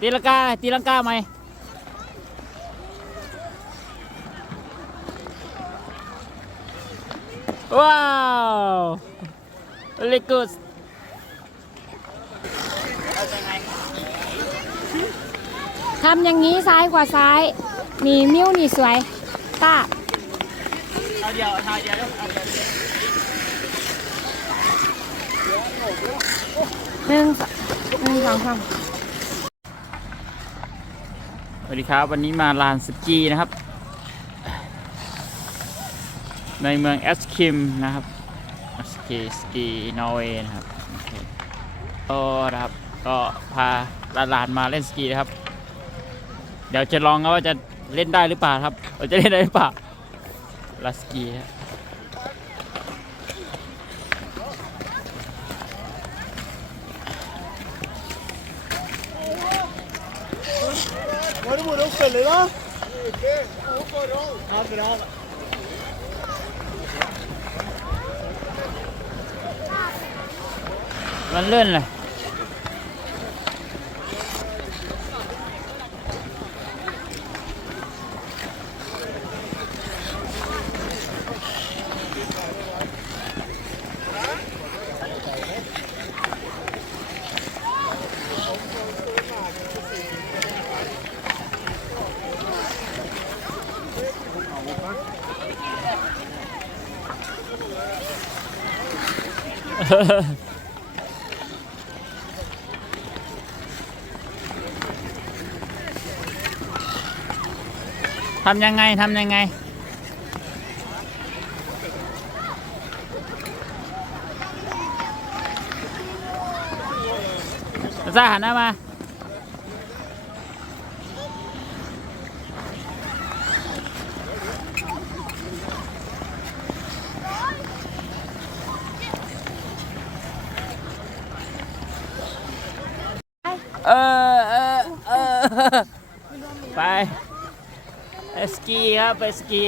ตีลังกาตีลังกาไหมว้าว very good ทำอย่างนี้ซ้ายกว่าซ้ายนี่มิ้วหนีสวยตาเอาเดียวเอาเดียวหนึ่งสองหนึ่งสองสาม วัสดีครับ วันนี้มาลานสกีนะครับ ในเมืองเอสคิมนะครับสกีสกีนอร์เวย์นะครับโอเคก็นะครับก็พาหลานๆมาเล่นสกีนะครับ เดี๋ยวจะลองนว่าจะเล่นได้หรือเปล่าครับเราจะเล่นได้หรือเปล่าลาสกีนะ se va? Ah, brava. ทำยังไง ทำยังไงซ่าหันหน้ามา เออเออเออไป ไปส กีครับไปสกี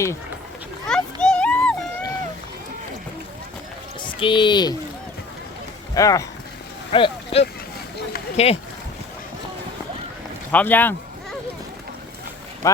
สกีเออเอออึ๊บโอเคพร้อมยัง ไป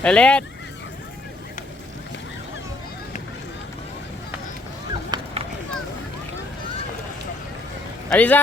ไปเล่นอลิซ่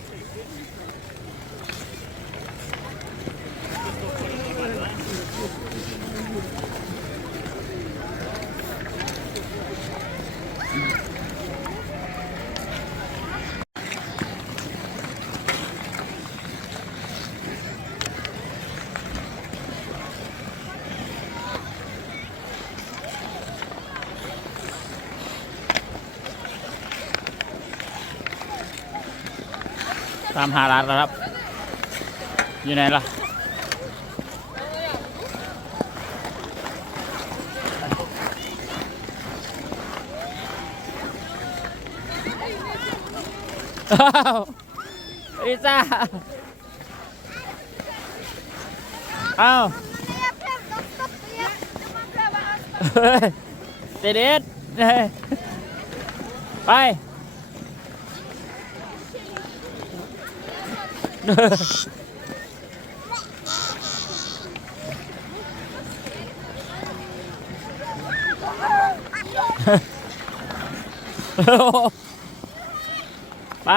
ตามหาร้านแล้วครับ อยู่ไหนล่ะอ้าวลิซ่าเอ้าเฮ้ยเตเด็ดไป ไป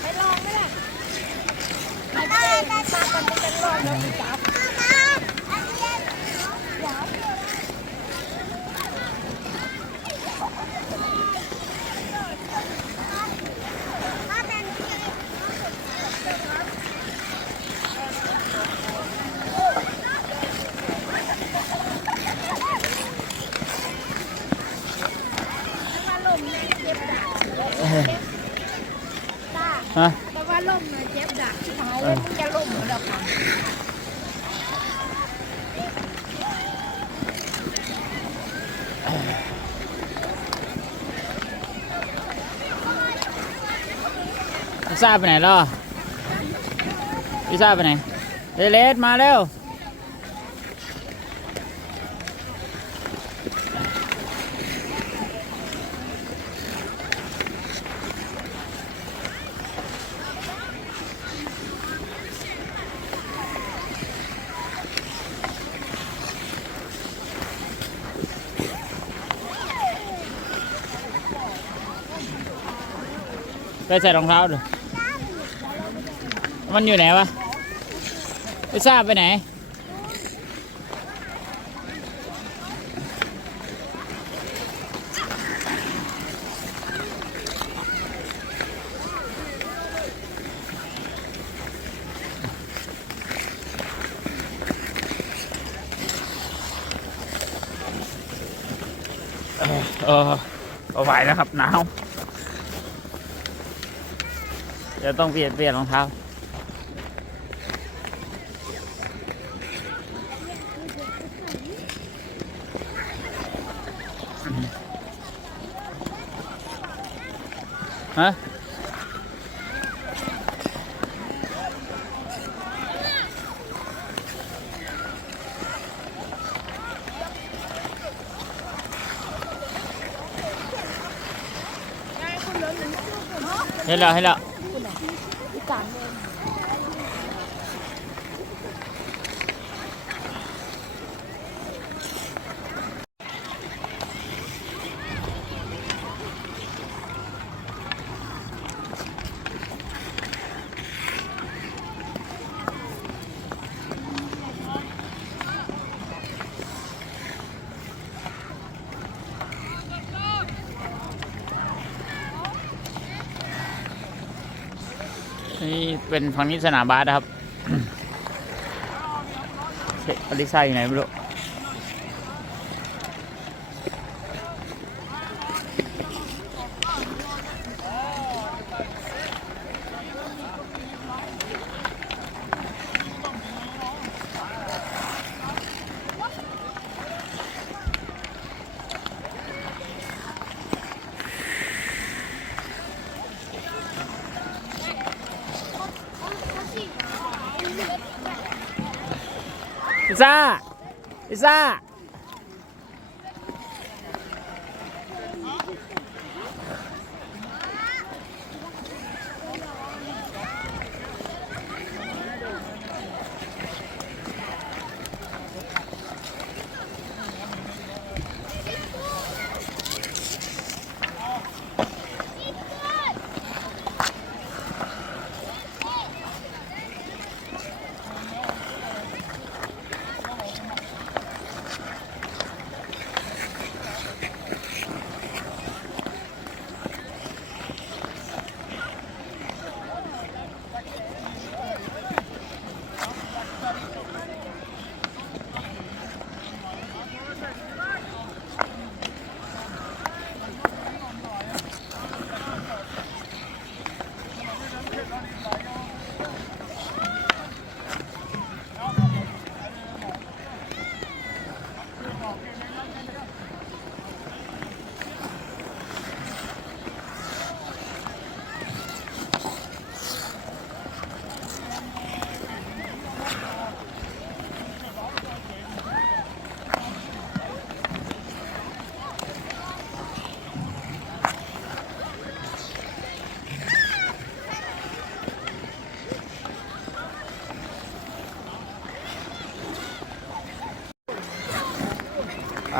ไปลองไหมล่ะไปได้ได้ปลากันเป็นลองแล้วจับ ฮะ แต่ว่าล่มเนี่ย เจ็บดักที่หายเลยมึงจะล่มเหรอคะพิซซ่าไปไหนล่ะพิซซ่าไปไหนเดเลสมาเร็ว ไปใส่รองเท้าดูมันอยู่ไหนวะไม่ทราบไปไหน เออเอาไหวแล้วครับหนาว เดี๋ยวต้องเปลี่ยนเปลี่ยนรองเท้าฮะเห็นแล้วเห็นแล้ว นี่เป็นฝั่งนี้สนามบาสนะครับเฮ้ยอลิซ่าอยู่ไหนไม่รู้ พิซ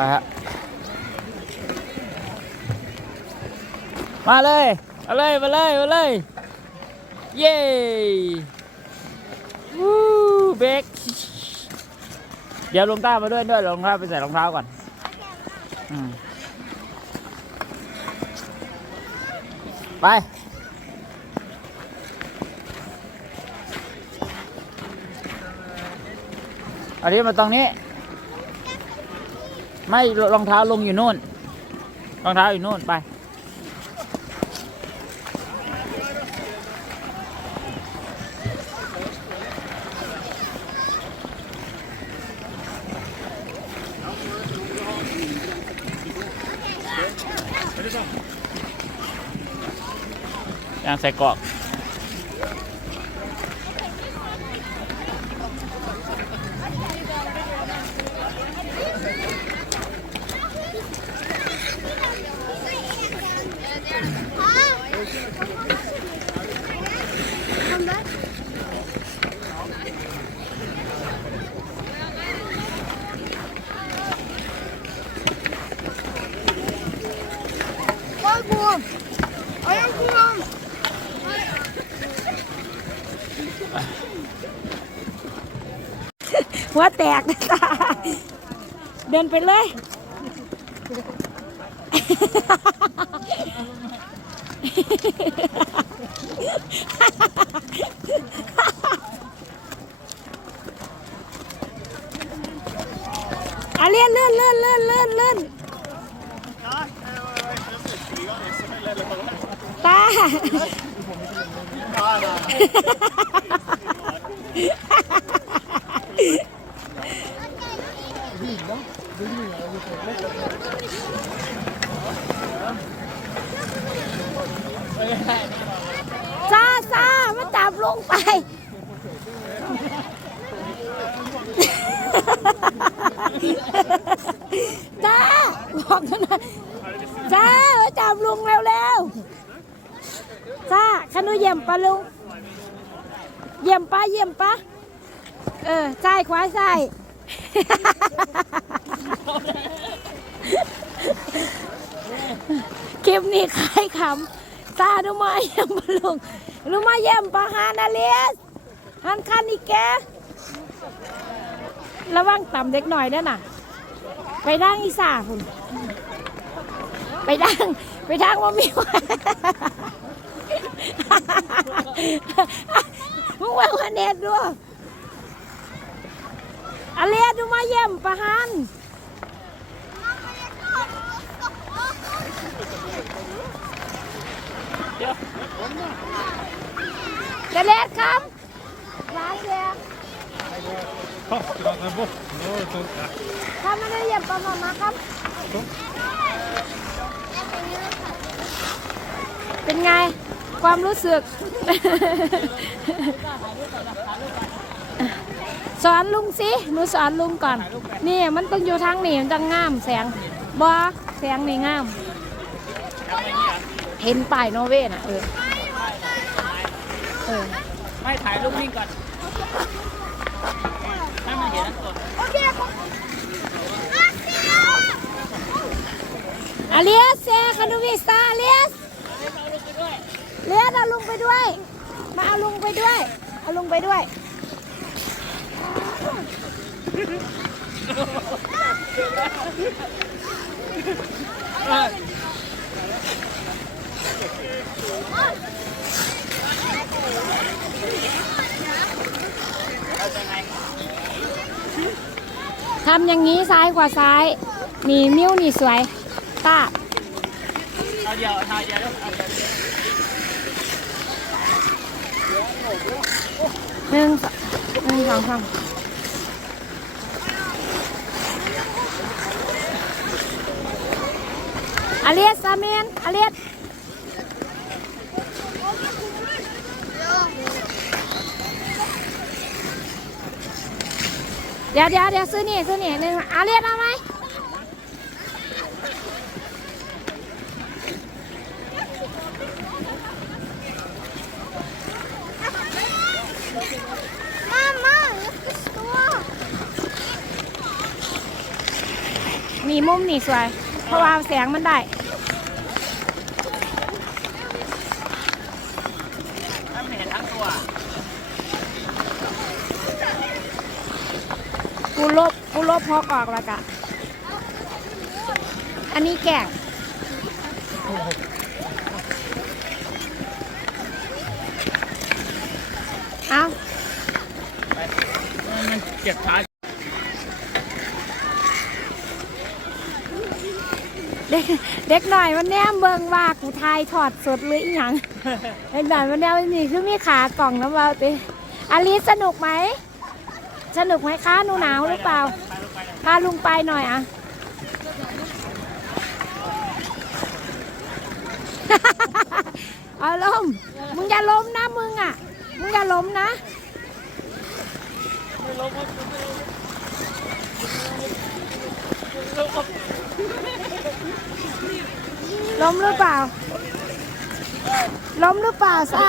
ไปฮะมาเลย มาเลย มาเลย มาเลย เย้วู้เบรกเดี๋ยวลงต้ามาด้วยด้วยลงต้าไปใส่รองเท้าก่อนอไป อันนี้มาตรงนี้ ไม่รองเท้าลงอยู่นู่น รองเท้าอยู่นู่นไป ยางใส่กรอก ยบวมโอ้ยบวมหัวแตกนะตาเดินไปเลยอะเลื่อนเลื่อนเลื่อนเลื่อนเลื่อน เลื่อนตา ซาซามาจับลงไป จ้าบอกกันนะจ้ามาจับลุงเร็วๆจ้าขนุเยี่ยมปะลุง เยี่ยม ปะเยี่ยมปะเออซ้ายขวาซ้าย คลิปนี้ใครขำตาดูมาเยี่ยมะลุงดูมาเยี่ยมปะฮานาเลสฮันคันอีกแก ระวังต่ำเด็กหน่อยเด้อน่ะ ไปดังอีสาคุณไปดังไปดังว่ามีวะ มึงวาวันเน็ตด้วยอเลียดูมาเยี่ยมประหันเดเลดครับร้านเดียวถ้าไม่ได้เยียบปลาหมามาครับ เป็นไง ความรู้สึก สอนลุงสิหนูสอนลุงก่อน นี่มันต้องอยู่ทางนี่มันจะงามแสงบอแสงนี่งาม เห็นป้ายโนเวน่ะเออเออไม่ถ่ายรูปนิ่งก่อนให้มันเห็นสดอเลียสเซคานูวิสตาอเลียส เลียสเอาลุงไปด้วย มาเอาลุงไปด้วย เอาลุงไปด้วยทำอย่างนี้ซ้ายกว่าซ้ายนี่นิ้วนี่สวยตาเอาเดียวเดียวเอาเดียว หนึ่งสองหนึ่งสองสามอาเลียสอาเมนอาเลียสเดี๋ยวเดี๋ยวเดี๋ยวซื้อนี่ซื้อนี่หนึ่งอาเลียสเอาไหม นี่มุมนี่สวย เพราะว่าแสงมันได้ไม่เห็นทั้งตัวกูลบกูลบพอกออกแล้วกะ อันนี้แกงเอา มันเก็บช้า เด็กเด็กหน่อยมันแนมเบิงว่ากูทายถอดสดหรืออีหยังเด็กหน่อยมันแนมนี่คือมีขากล่องน้ำเบาติอลิสนุกไหมสนุกไหมคะหนูหนาวหรือเปล่าพาลุงไปหน่อยอะเอาล้มมึงอย่าล้มนะมึงอะ มึงอย่าล้มนะล้ม หรือเปล่า ล้มหรือเปล่าซ่า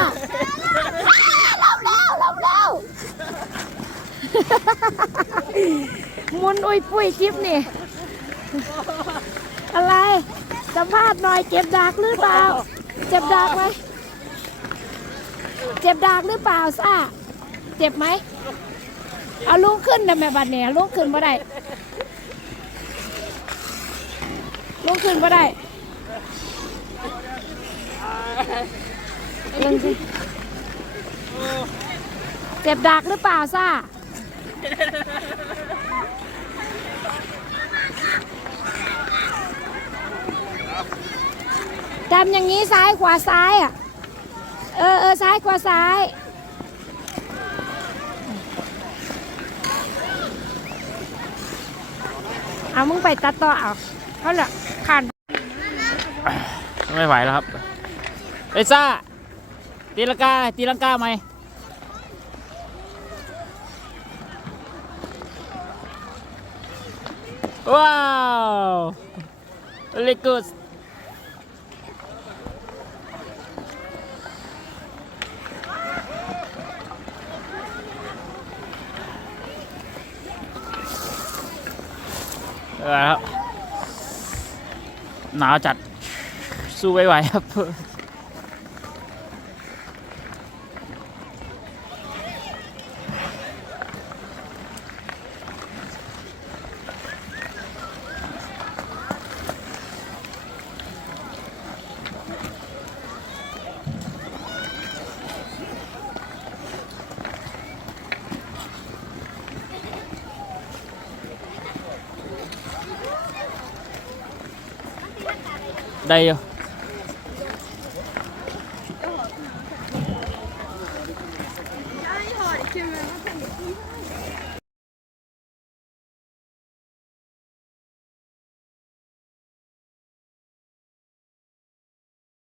ล้มแล้วล้มแล้วมุนอุ้ยปุ้ยจิ๊บนี่ อะไรสัมภาษณ์หน่อยเจ็บดากหรือเปล่า เจ็บดากไหมเจ็บดากหรือเปล่าซ่า เจ็บไหมเอาลุกขึ้นทำไมบัดเนี่ยลุกขึ้นมาได้ลุกขึ้นมาได้ ลงสิเจ็บดักหรือเปล่าซ่าทำอย่างนี้ซ้ายขวาซ้ายอะ เออเออซ้ายขวาซ้าย เอามึงไปตัดต่อเอาเขาละขันไม่ไหวแล้วครับ เอซ่าตีลังกาตีลังกาไหมว้าว very good เออครับหนาวจัด สู้ไม่ไหวครับ ไ